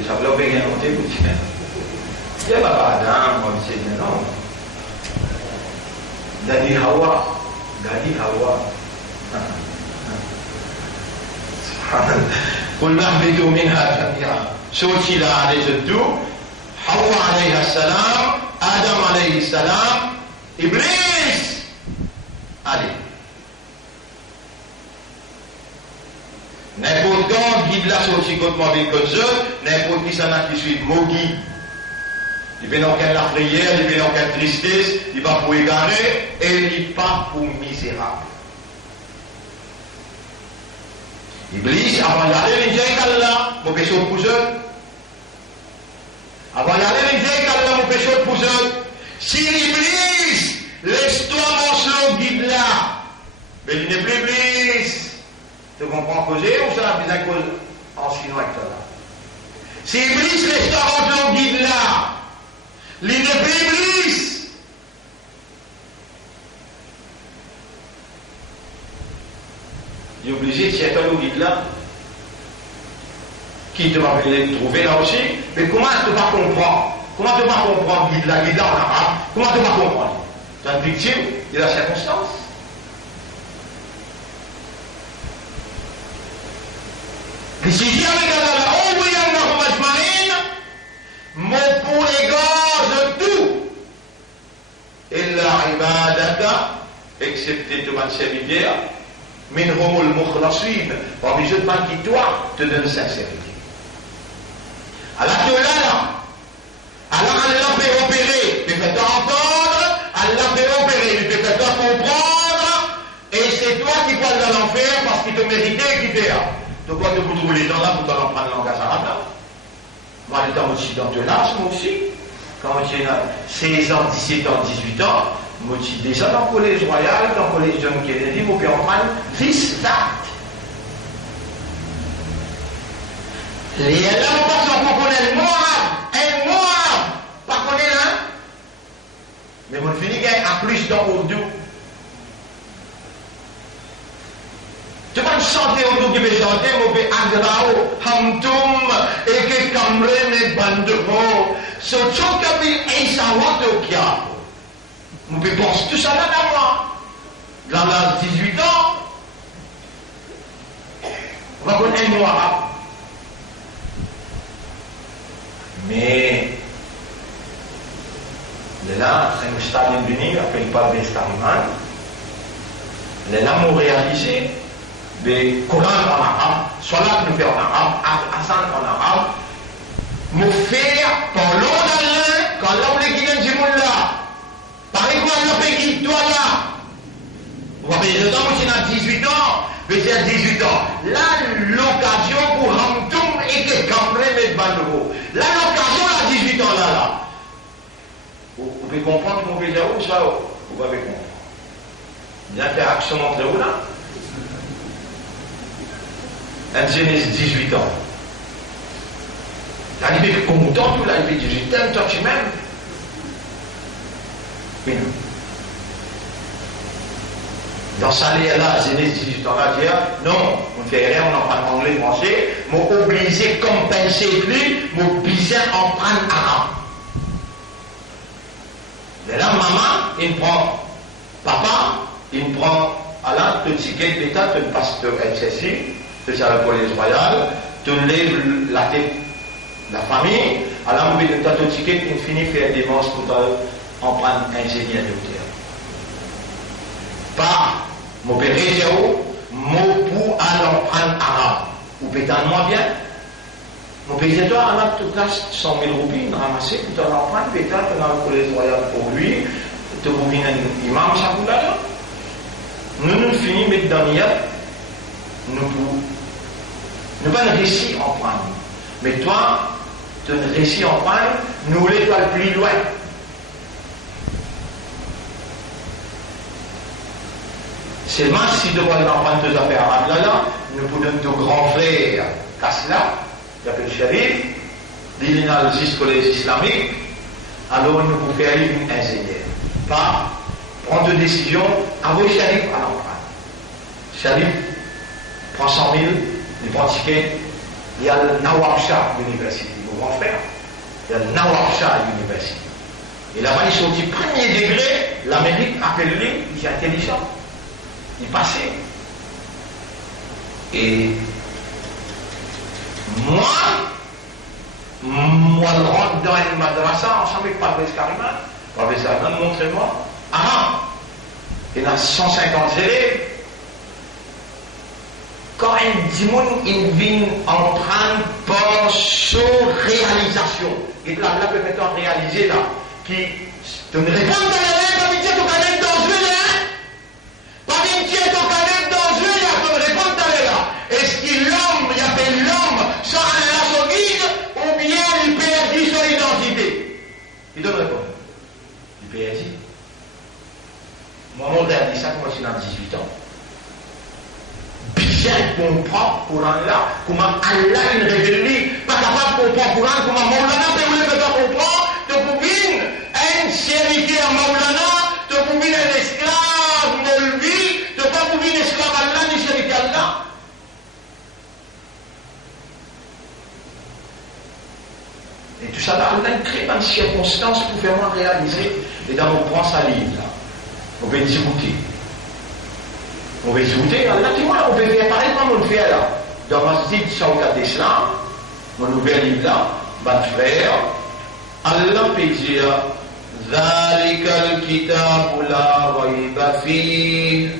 Et ça veut dire bien monter pour dire, viens Baba Adam, moi je sais bien non. Dadi Hawa. قل اهبطوا منها جميعا. صوتي لا عليه الدو. حواء عليه السلام. آدم عليه السلام. إبليس. Allez. N'importe quand, guide la sortie contre moi avec eux, n'importe qui s'en a qui suit mon guide. Il ne fait aucune la prière, il ne fait aucune tristesse, il va pour égarer et il n'est pas pour misérable. Iblis, avant d'aller, il dit qu'Allah, mon péché au pousseur. Avant d'aller, il dit qu'Allah, mon péché au pousseur. Si l'Iblis, laisse-toi mon guide là, mais il n'est plus Iblis. Tu comprends causer ou ça a besoin de cause en chinois avec toi là? Si Iblis, laisse-toi mon guide là, il n'est plus Iblis. Il est obligé de chercher le guide là, qui te va venir trouver là aussi. Mais comment tu vas comprendre? Comment tu vas comprendre le guide là en arabe? Comment tu vas comprendre? Tu es une victime de la circonstance. Et si Dieu regarde là, oh oui, mon pour égorge tout. Et la ibadata, excepté tout le serviteur, minhum al-mukhlasin, parmi ceux qui toi te donne sincérité. Alors Allah peut opérer, il peut faire entendre, Allah peut opérer, il peut faire comprendre, et c'est toi qui vas dans l'enfer parce qu'il te méritait et qui fait. Donc quand vous trouvez les gens là, vous allez prendre le langage arabe là. Moi, l'étant aussi dans de l'âge, moi aussi. Quand j'ai 16 ans, 17 ans, 18 ans, moi aussi déjà dans le collège royal, dans le collège John Kennedy, moi puis en prendre 10 dates. Les là, on passe en connaître le mot arabe, pas connaître là. Mais mon fini gagne à plus dans Urdu. Tu vas chanter au dos qui veut chanter, on peut agrao, hamtum, et que cambre mes bandero. Ce chocabi et sa voix au kia. On peut penser tout ça là dans moi. Dans l'âge 18 ans, on va connaître un mot arabe. Mais, là, c'est un stade béni, appelle pas Bestariman. Là, on réalisé. Le Coran en arabe, Salat nous fait en arabe, Hassan en arabe, nous faire par l'eau d'Allah, quand l'homme les guide du monde là, par exemple, on a guide toi là, vous avez le temps, moi j'ai 18 ans, mais j'ai 18 ans, là, l'occasion pour Hamtoum et que Cambré met Bandero, là, l'occasion à 18 ans là, vous pouvez comprendre mon pays où ça, vous pouvez comprendre. L'interaction entre vous là, un Genèse 18 ans. Il est content, tout là, il dit, je t'aime, toi tu m'aimes. Mais non. Dans sa là, Genèse 18 ans, là, dire, non, on ne fait rien, on en prend anglais, français, m'ont obligé de compenser plus, m'ont obligé en prendre arabe. Mais là, maman, il me prend, papa, il me prend, à la, le ticket d'État, le pasteur excessif, c'est à la police royale, tu lèves la tête, la famille, Alors, vous avez un ticket qui finit faire des manches pour en prendre ingénieur docteur. Pas, mon père mot pour aller prendre arabe. Vous pouvez moi bien. Mon père toi, on a tout cas 100 000 roupies, ramassé, puis tu en prends, puis tu as un collège royal pour lui, tu as un imam, ça vous là. Nous finissons mettre dans l'IA, nous pas un récit en prendre. Mais toi, tu as un récit en prendre, nous l'étoile plus loin. Seulement si tu dois prendre tes affaires arabes là, nous pouvons donner nos grands frères, Kasla, qui appelle Sharif, l'Illinois collège islamique, alors nous pouvons faire une ingénieur. Pas prendre des décisions, avant Sharif à l'emprunter. Sharif prend 100 000, il prend ticket, il y a le Nawab Shah University, mon grand frère, il y a le Nawab Shah University. Et là-bas, ils sont du premier degré, l'Amérique appelle lui, il est intelligent. Il passait. Et moi, je rentre dans une madrasa ensemble avec Pabès Karima. Pabès Karima, montrez-moi. Ah, il y a 150 élèves. Quand un dimon il vient en train pour son réalisation, et là, peut-être en réaliser là, qui te répond à l'élève, comme il dit, tu connais dangereux, hein? Pas une tienne au canette dangereux, il y a comme répondre à là. Est-ce que l'homme, il appelle l'homme sans Allah son guide, ou bien il perdit son identité? Il donne réponse. Il perdit. Moi, mon père dit ça, moi je suis dans 18 ans. Bien comprendre le Coran là, comment Allah il révèle, pas capable de comprendre le Coran, comment Maulana peut vous le faire comprendre, de pouvez un chérifé à Maulana, de pouvez un esclave Molvi, de pas pouvez un esclave Allah ni chérifé Allah. Et tout ça là, Allah crée une circonstance pour faire moi réaliser, et dans mon prend sa livre là, on peut discuter. On va écouter, Allah, tu vois, on peut faire pareil comme on le fait là. Dans Masjid Shawkat Islam, mon nouvel livre là, mon frère, Allah peut dire, ذَلِكَ الْكِتَابُ لَا رَيْبَ فِيهِ.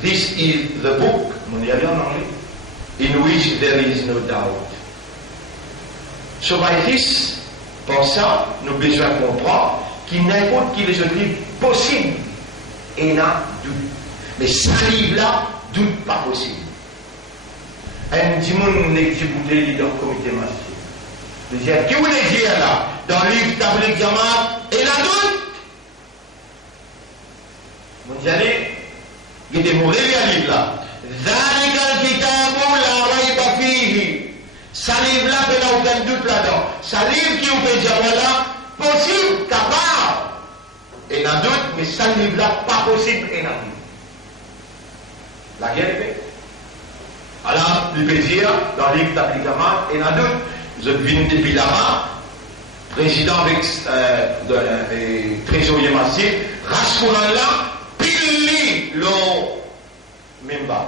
This is the book, mon y a en anglais, in which there is no doubt. So by this, pour ça, nous avons besoin de comprendre qu'il n'importe qui les livre possible et n'a doute. Mais ce livre-là, doute pas possible. Un petit monde n'est pas bouteille dans le comité masqué. Je dis, qui vous voulez dire là? Dans le livre Tabligh Jamaat, et la doute? Vous me dites, il était mauvais le livre là. ذَلِكَ الْكِتَابُ لَا رَيْبَ فِيهِ. Ce livre-là, il n'y a aucun doute là-dedans. Ce livre qui vous fait dire, voilà, possible, capable. Et la doute, mais ce livre-là, pas possible, et la doute. La guerre est faite. Alors, il peut dire, dans le livre Tabligh Jamaat, et la doute, je viens depuis là-bas, président avec trésorier massif, Raskoulan là, pile le Mimba.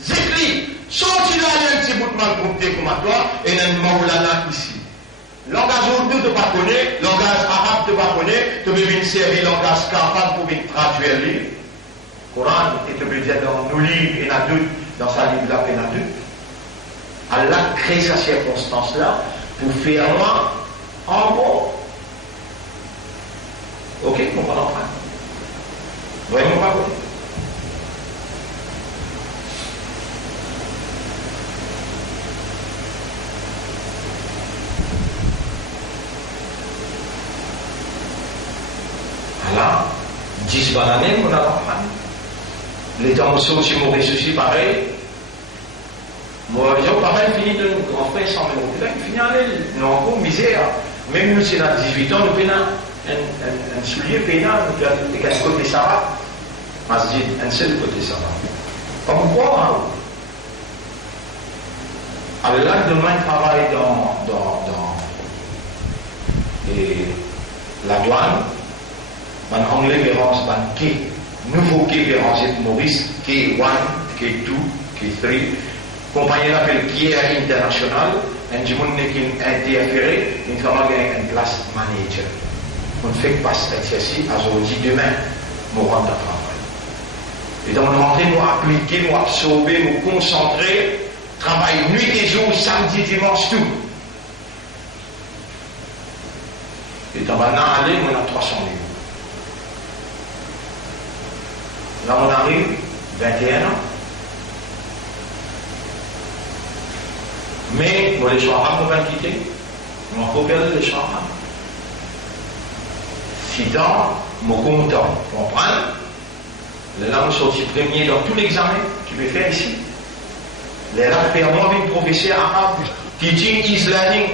Zikli, sorti là, il y a un petit bout de mal pour te comme à toi, et il y a un Maulana ici. Langage ourdou tu ne pas connais, langage arabe tu ne pas connais, tu peux venir servir langage kafan pour venir traduire le livre. Coran, et tu peux dire dans nos livres, et la doute, dans sa livre là, et la doute. Allah crée sa circonstance là pour faire moi en bon. Ok, on va l'en prendre. Voyons pas quoi. Allah, 10 bananes, on a l'en prendre. Les temps aussi mauvais souci pareil. Moi, j'ai pas mal fini de grand frère 100 000 euros. Il finit en elle, nous avons misère. Même nous, c'est dans 18 ans, nous payons un soulier payant, nous avons un côté Sarah. Masjid, un seul côté Sarah. Comme quoi, Allah demain travaille dans la douane. En anglais, Vérance, K. Nouveau K, Vérance, Maurice, K1, K2, K3. Compagnie l'appelle Kier International, un du monde qui interféré, une fois gagner une place manager. On ne fait pas cet exercice aujourd'hui, demain, nous rentrons dans le travail. Et donc, on rentre, nous appliquer, nous absorber, nous concentrer, travail nuit et jour, samedi, dimanche, tout. Et dans maintenant, aller, on a 300 000. Là, on arrive, 21 ans. Mais, bon, les champs arabes, on va le quitter. On va copier les champs arabes. 6 ans, mon content, comprendre. Là, on sorti premier dans tout l'examen que tu peux faire ici. Là, moi, avec un professeur arabe, teaching is learning.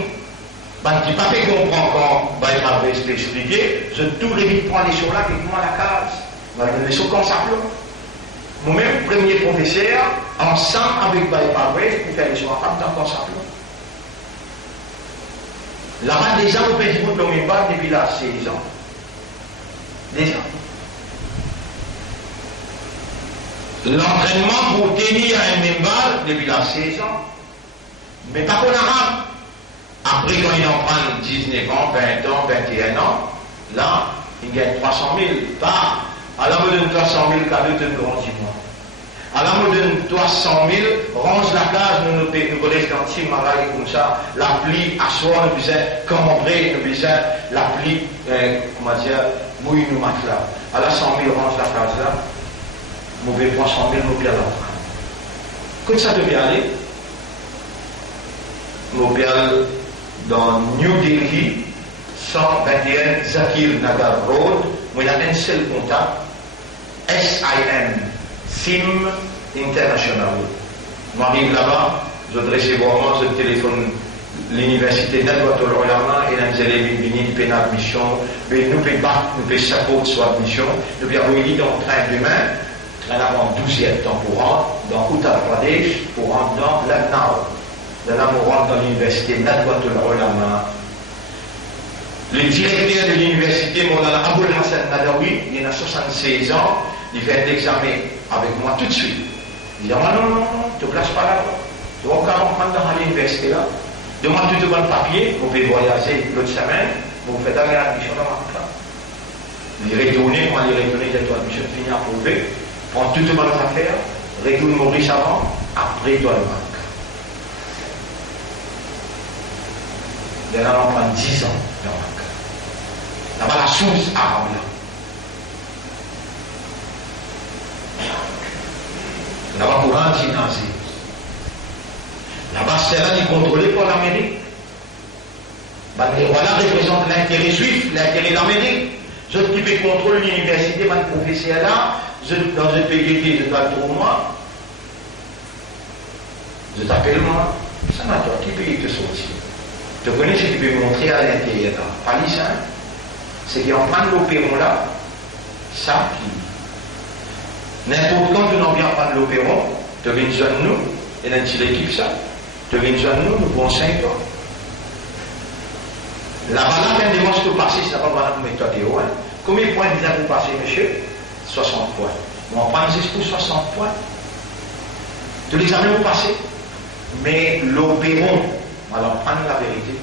Ben, qui pas fait comprendre quand il m'a expliqué, je tout vite prendre les choses là, et moi la case. Ben, les choses comme ça, moi-même, premier professeur, ensemble avec Baïpavès, pour faire les choses arabes dans comme ça. Là-bas, déjà, on peut dire que l'on est depuis là 16 ans. Déjà. L'entraînement pour tenir un membre depuis la 16 ans. Mais pas qu'en arabe. Après, quand il en prend 19 ans, 20 ans, 21 ans, là, il gagne 300 000. Pas. À la mode de 300 000, cadeau de grandissement. À la mode de 300 000, range la case, nous restons en petit marais comme ça, l'appli, asseoir, nous faisons camembrer, nous faisons l'appli, comment dire, mouille nous matelas. À la 100 000, range la case là, mauvais 300 000, nous perdons l'entrain. Comme ça devait aller, nous perdons dans New Delhi, 121 Zakir Nagar Road, où il y a un seul contact, SIM, SIM International. J'arrive là-bas, je dresse vraiment, je téléphone l'université d'Adwatul Ulama et nous allons venir pour admission, nous pouvons battre, nous pouvons support sur admission, nous pouvons venir dans le train demain, train avant 12e temps pour rentrer dans Uttar Pradesh, pour rentrer dans Lucknow. Là, on rentre dans l'université d'Adwatul Ulama. Le directeur de l'université, Maulana Aboul Hassan Nadawi, il a 76 ans, il fait un examen avec moi tout de suite. Il dit, non, ne te place pas là. Tu vas encore prendre dans l'université là. Demande tout le bon papier, vous pouvez voyager l'autre semaine, vous faites aller à l'admission dans ma classe. Il retourne, quand il retourne, il a l'admission finie approuvée, prend tout le bon affaire, retourne Maurice avant, après il doit le manque. Là, on prend 10 ans dans le manque. Là-bas, la source arabe là. Là-bas, pour un financier. Là-bas, c'est là qui est contrôlé par l'Amérique. Voilà représente l'intérêt juif, l'intérêt de l'Amérique. Je qui peux contrôler l'université, mon professeur là, dans un PGT, je dois pour moi. Je t'appelle moi, ça m'a toi, qui peut te sortir? Tu connais ce qui peut montrer à l'intérieur là? Pas ça. C'est qu'en prend l'opéron là, ça qui. N'importe quand tu n'en viens pas de l'opéron, tu viens de nous, et dans l'équipe ça, tu viens de nous, nous prenons 5 ans. La balade, elle demande ce que passer, ça va pas pour mettre toi hein. Combien de points vous passer, monsieur? 60 points. On prend 10 pour 60 points. Tous les examens vous passez. Mais l'opéron, on va leur prendre la vérité.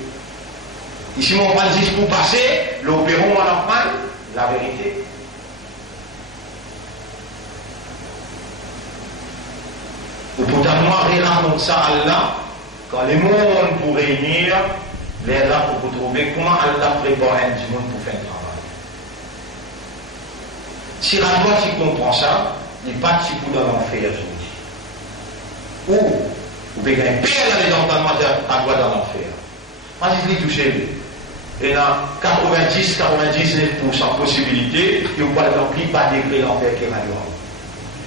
Ici, on prend 10 pour passer, l'opéron, on va leur prendre la vérité. Ou pourtant, moi, raconte ça à Allah, quand les mondes pour réunir, les là pour vous trouver comment Allah prépare un du monde pour faire un travail. Si la loi, si comprend ça, il n'est pas si vous dans l'enfer aujourd'hui. Ou, vous pouvez gagner pire aller dans la loi dans l'enfer. Moi, je l'ai touché lui. Et là, 90-99% possibilité, que vous pouvez donc pas décrire l'enfer qui est malheureux.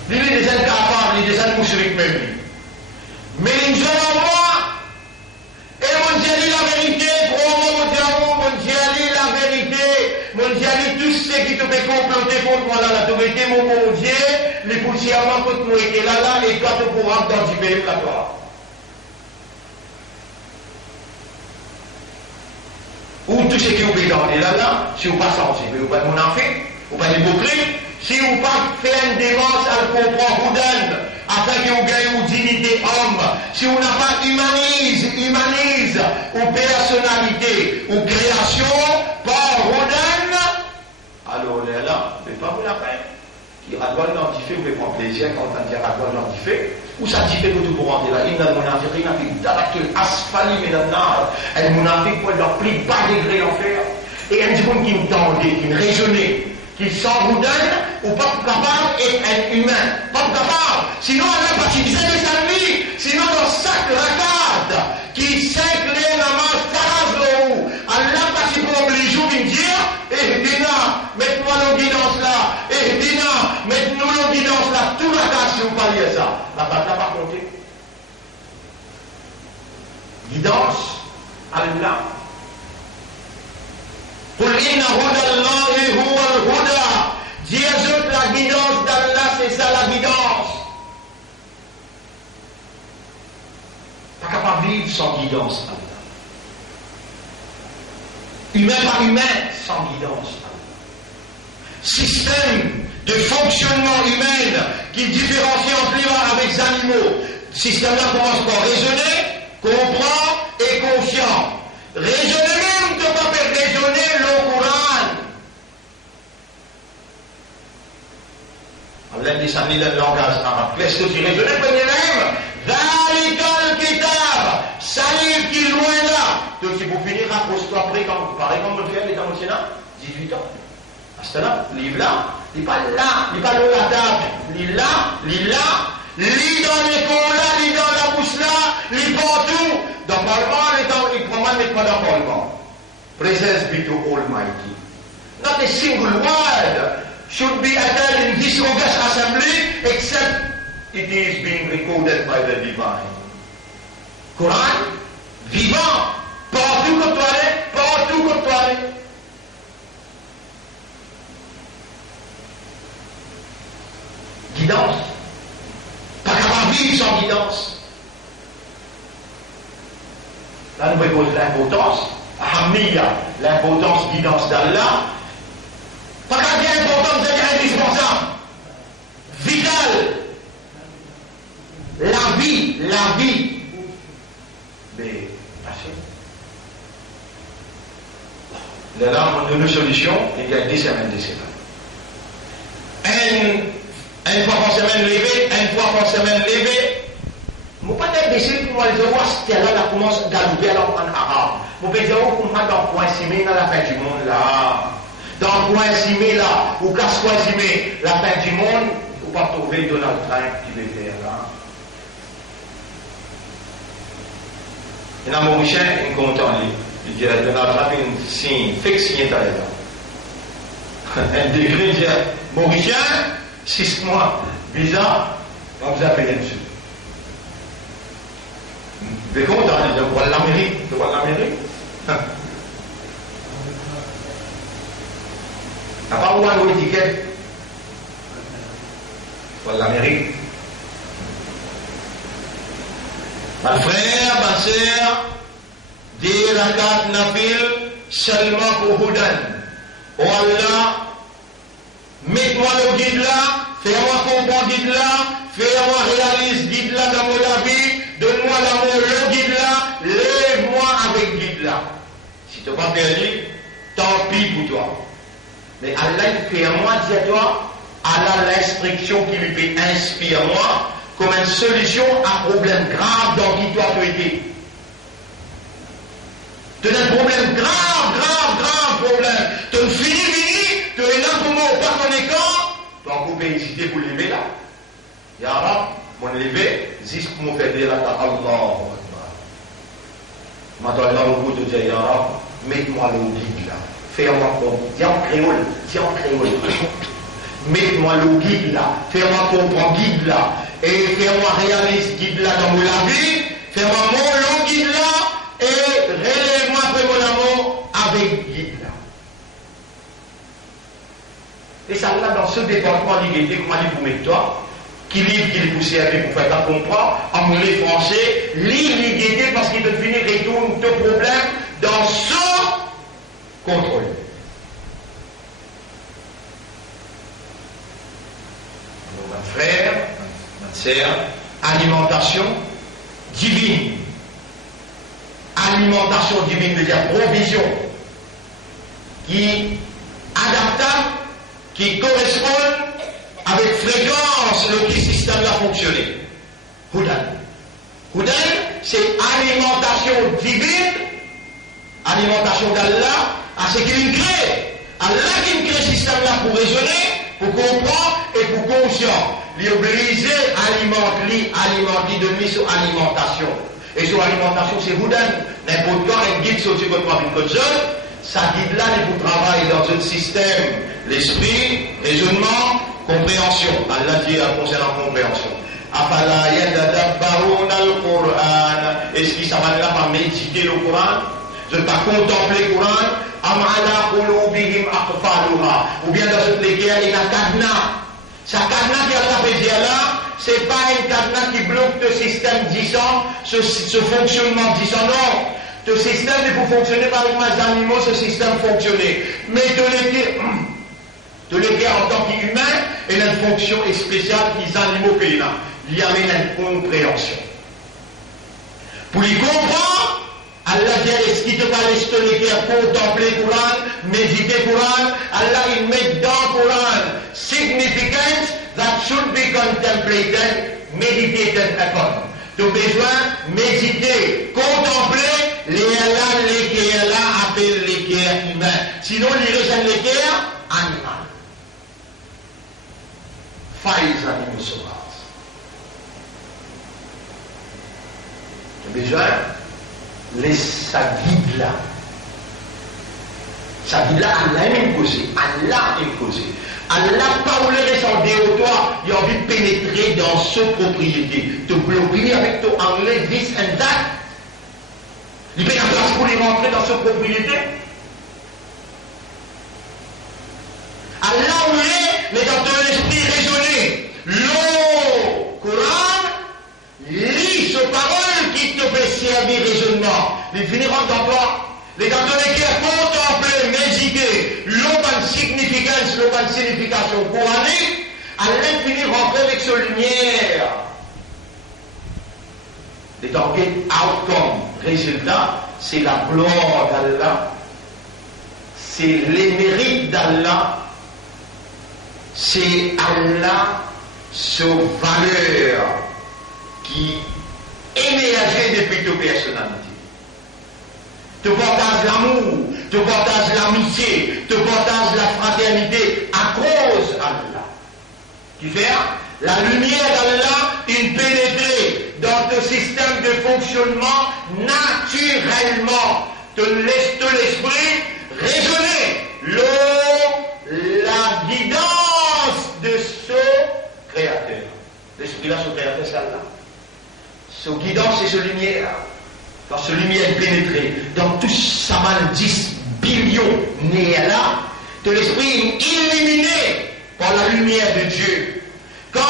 Lui, il est incapable, il est incouchérique même lui. Mais les gens en moi, et mon Dieu dit la vérité, mon Dieu dit la vérité, mon Dieu dit tout ce qui te fait comploter contre moi là, tu vérité, mon Dieu, les poussières contre moi et là, et toi tu pourras dans du pays là toi. Ou tout ce qui vous fait dans là, si vous passez en vous pas mon enfant, vous pas hypocrite, si vous pas faire une démence à le comprendre, afin que vous gagnez une dignité homme, si on n'a pas humanise ou personnalité ou création par Rodin, alors là, mais pas vous la peine. Qui a droit d'identifier, vous pouvez prendre plaisir quand on dit à droit d'identifier, ou ça dit que tout pour rentrer là, il y a le munafiqin fi darakil asfali min an-nar, el munafiq pour leur plus bas degré l'enfer. Et un monde qui entendait, qui raisonnait, qui s'en vous donne, ou pas capable d'être humain, pas capable. Sinon, on a pas utilisé les amis, sinon dans chaque rakat, qui s'incline la marche par l'eau, Allah pas si pour obliger de dire, Dina, mets-moi la guidance là, Dina, mets-nous la guidance là, tout la tâche si vous parliez ça. La tâche n'a pas compté. Guidance, Allah. قل إن هدى الله هو الهدى. Dis aux autres, la guidance d'Allah, c'est ça la guidance. Pas capable de vivre sans guidance, Allah. Humain par humain, sans guidance, Allah. Système de fonctionnement humain qui différencie entre l'humain avec les animaux. Système-là commence par raisonner, comprendre et conscient. Raisonner même, tu ne peux pas faire raisonner le Coran. Allah dit ça, il le langage arabe. Qu'est-ce que tu raisonnes, prenez même Dalikal Kitab, ça livre qui est loin là. Donc, si vous finir, accroche-toi après, pareil comme le fait, il est dans le Sénat, 18 ans. À ce temps-là, le livre là, il n'est pas là, il n'est pas là la table. Il est là, lit dans l'école là, lit dans la bouche là, lit partout. Dans le Parlement, il prend mal, mais pas dans le Parlement. Presence be to Almighty. Not a single word should be uttered in this august assembly except it is being recorded by the divine. Coran, vivant, partout comme toi, partout comme toi. Guidance. Pas capable de vivre sans guidance. Là, nous pouvons poser l'importance, l'importance guidance d'Allah. Pas capable de l'importance d'être indispensable. Vital. La vie. Mais, là, on a une solution, il y a 10 semaines de cela. Une fois par semaine levé, une fois par semaine levé. Je ne peux pas dire pour moi, les voir si là, la commence à galoper alors en arabe. Je peux dire pour moi, dans le coin simé, dans la fin du monde, là. Dans le coin simé, là, ou casse-coin simé, la fin du monde, il ne faut pas trouver Donald Trump qui veut faire là. Il y a un Mauricien, il compte en lui. Il dit Donald Trump, il signe fixe, il est allé là. Un degré, il dit Mauricien, 6 mois, visa, on vous appelle dessus. Vous êtes content, il dit de l'Amérique, de l'Amérique. T'as pas où un étiquette pour l'Amérique. Ma frère, ma sœur, des rakat nafil seulement pour Houdan. Oh Allah, mets-moi le guide là, fais-moi comprendre guide là, fais-moi réaliser guide là dans mon vie, donne-moi l'amour le guide là, lève-moi avec guide là. Si tu n'as pas perdu, tant pis pour toi. Mais Allah fait à moi, dis à toi, Allah l'instruction qui lui fait inspire moi comme une solution à un problème grave dans qui toi tu étais. Tu as un problème grave problème. Tu as fini, tu es là pour moi, pas ton écart, tu as coupé hésiter pour lever là. Ya Rab, mon lever, juste pour me faire dire à Allah. Maintenant, là, au bout de dire, Ya Rab, mets-moi le guide là. Fais-moi comprendre. Dis en créole. Mets-moi le guide là. Fais-moi comprendre guide là. Et fais-moi réaliser guide là dans mon vie. Fais-moi mon guide là. Et relève-moi après mon amour avec guide là. Et ça là dans ce département d'égalité, comment dit pour mettre toi, qui livre, qui est poussé à pour faire ta comprendre, en monnaie français, livre l'égalité parce qu'il veut finir retourne ton problème dans ce contrôle. Alors, ma frère, ma sœur, alimentation, divine, alimentation divine, veut dire provision, qui adaptable, qui correspond avec fréquence le système a fonctionné. Hudan. Hudan, c'est alimentation divine, alimentation d'Allah, à ce qu'il crée. Allah qui crée ce système là pour raisonner, pour comprendre et pour conscient. Il est obligé alimenter de lui sur alimentation. Et sur alimentation, c'est Hudan. N'importe quand, un guide sur une code jeune, ça guide là, il vous travaille dans un système, l'esprit, raisonnement, compréhension. Allah dit concernant compréhension. Afala yatadabbaruna al-Qur'an. Est-ce qu'ils savent là pas méditer le Coran? Je ne pas contempler le Coran. Am ala qulubihim aqfaluha. Ou bien dans cette lesquelles il y a un cadenas. Ce cadenas qui a fait dire là, c'est pas un cadenas qui bloque le système disant, ce fonctionnement disant non. Ce système est pour fonctionner par les masses d'animaux, ce système fonctionnait. Mais de l'équerre en tant qu'humain, et une fonction spéciale des animaux qu'il y a. Il y avait une compréhension. Pour y comprendre, Allah dit, est-ce qu'il te parle de l'équerre, contempler le Coran, méditer le Coran, Allah il met dans le Coran significance that should be contemplated, meditated upon. Tu as besoin de méditer, contempler l'équerre là, appelle l'équerre humain. Sinon, il reste l'équerre animal. Failles animaux sauvages. Tu as besoin sa guide là. Sa guide là, Allah aime causer. Allah aime causer. Allah pas voulu descendre au toi, il a envie de pénétrer dans cette propriété. Te bloquer avec ton anglais, this and that. Il fait la place pour les rentrer dans cette propriété. Allah voulait, mais dans ton esprit raisonné. Le Coran lit ce parole qui te fait servir raisonnement. Il finira dans toi. Les catholiques qui contempler, méditer, l'open signification coranique, Allah finit rentrer avec ce lumière. Les target outcome, résultat, c'est la gloire d'Allah, c'est les mérites d'Allah, c'est Allah, ce valeur qui émergeait depuis toute personnalité. Te partage l'amour, te partage l'amitié, te partage la fraternité à cause d'Allah. Qui fait la lumière d'Allah, il pénétrait dans ton système de fonctionnement naturellement. Te laisse l'esprit raisonner la guidance de ce créateur. L'esprit là, ce créateur, c'est Allah. Ce guidance, c'est ce lumière. Dans ce lumière pénétrée, dans tout ça 10 billions nés là, de l'esprit illuminé par la lumière de Dieu. Quand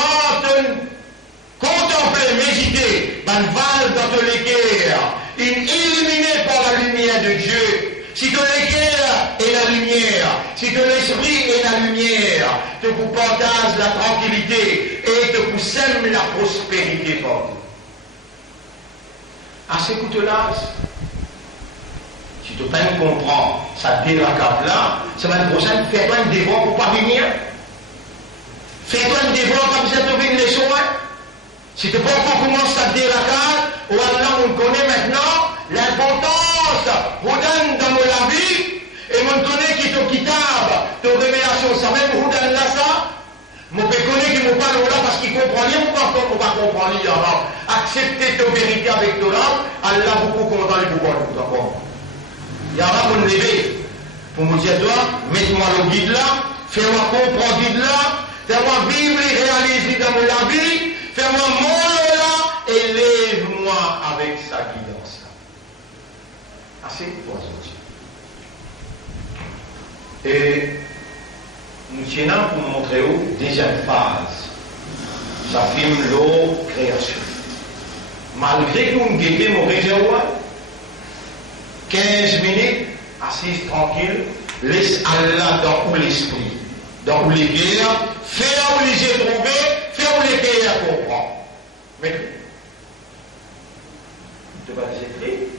on contemple, méditer, ben val dans de l'équerre, illuminé par la lumière de Dieu. Si ton l'équerre est la lumière, si ton esprit est la lumière, te vous partage la tranquillité et te vous sème la prospérité pour vous. À ce coup-là, si tu peux comprendre ça déracade là, semaine prochaine, fais-toi un dévoi pour ne pas venir. Fais-toi un dévoi comme ça, tu viens les soins. Si tu peux pas commencer à déracade, ou Allah, on connaît maintenant l'importance, vous donne dans la vie, et on connaît qui te kitab, ton révélation, ça même vous donne là ça. Mon père connaît qui me parle là parce qu'il comprend rien, on va comprendre l'arabe. Accepter ta vérité avec ton âme, Allah beaucoup content les pouvoirs de d'accord. L'arabe on lever pour me dire toi, mets-moi le guide là, fais-moi comprendre le guide là, fais-moi vivre et réaliser dans la vie, fais-moi mourir là, et lève-moi avec sa guidance là. Assez pour aujourd'hui. Et nous tenons pour montrer où deuxième phase. Ça filme l'eau création. Malgré que nous guettons mon réservoir, 15 minutes, assise tranquille, laisse Allah dans où l'esprit, dans où les guerres, fais là où les yeux trouvés, fais où les guerres comprendre. Mais c'est pas des écrits,